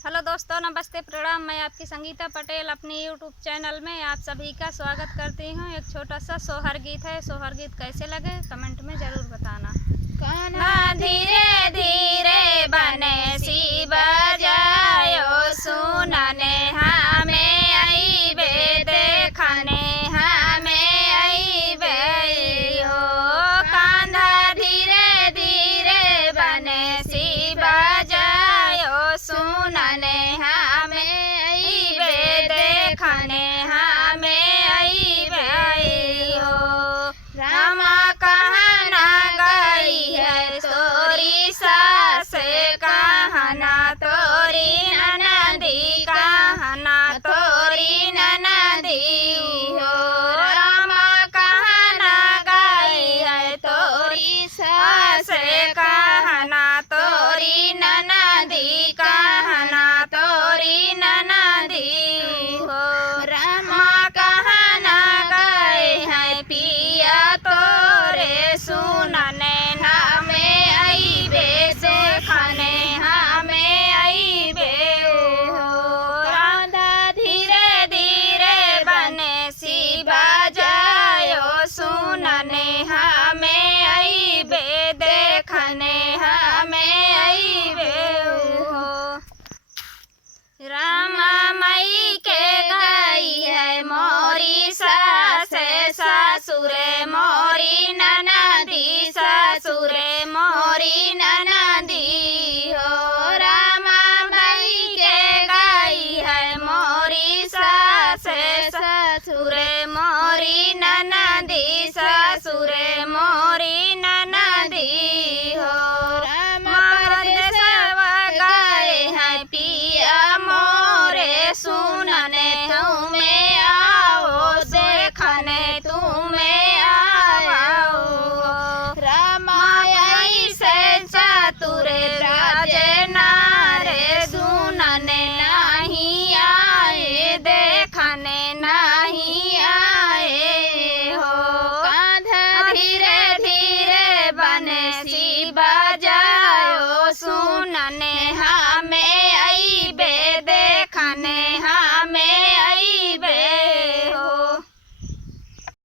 Hello दोस्तों, नमस्ते, प्रणाम। मैं आपकी संगीता पटेल अपनी यूट्यूब चैनल में आप सभी का स्वागत करती हूँ। एक छोटा सा सोहर गीत है। सोहर गीत कैसे लगे कमेंट में ज़रूर बताना। कान्हा धीरे धीरे बंसी बजायो, सुनने हमें आइबे, देखने हमें आइबे हो। कान्हा धीरे धीरे बंसी बजायो, सुनने हमें आइबे, देखने हमें आइबे हो। रामा कहना गई है तोरी सास, कहना तोरी ननदी, कहना तोरी ननदी हो। रामा कहना गई है तोरी सास, कहना तोरी ननदी, कहना तोरी ननदी हो। रामा कहना गए हैं पिया तोरे, सुनने हमें आइबे, देखने हमें आइबे हो। राधा धीरे धीरे बंसी बजायो, सुनने हमें आइबे, देखने हमें आइबे हो। रामा मई के गई है मोरी सास, ससुरे मोरी ननदी, ससुरे मोरी ननदी।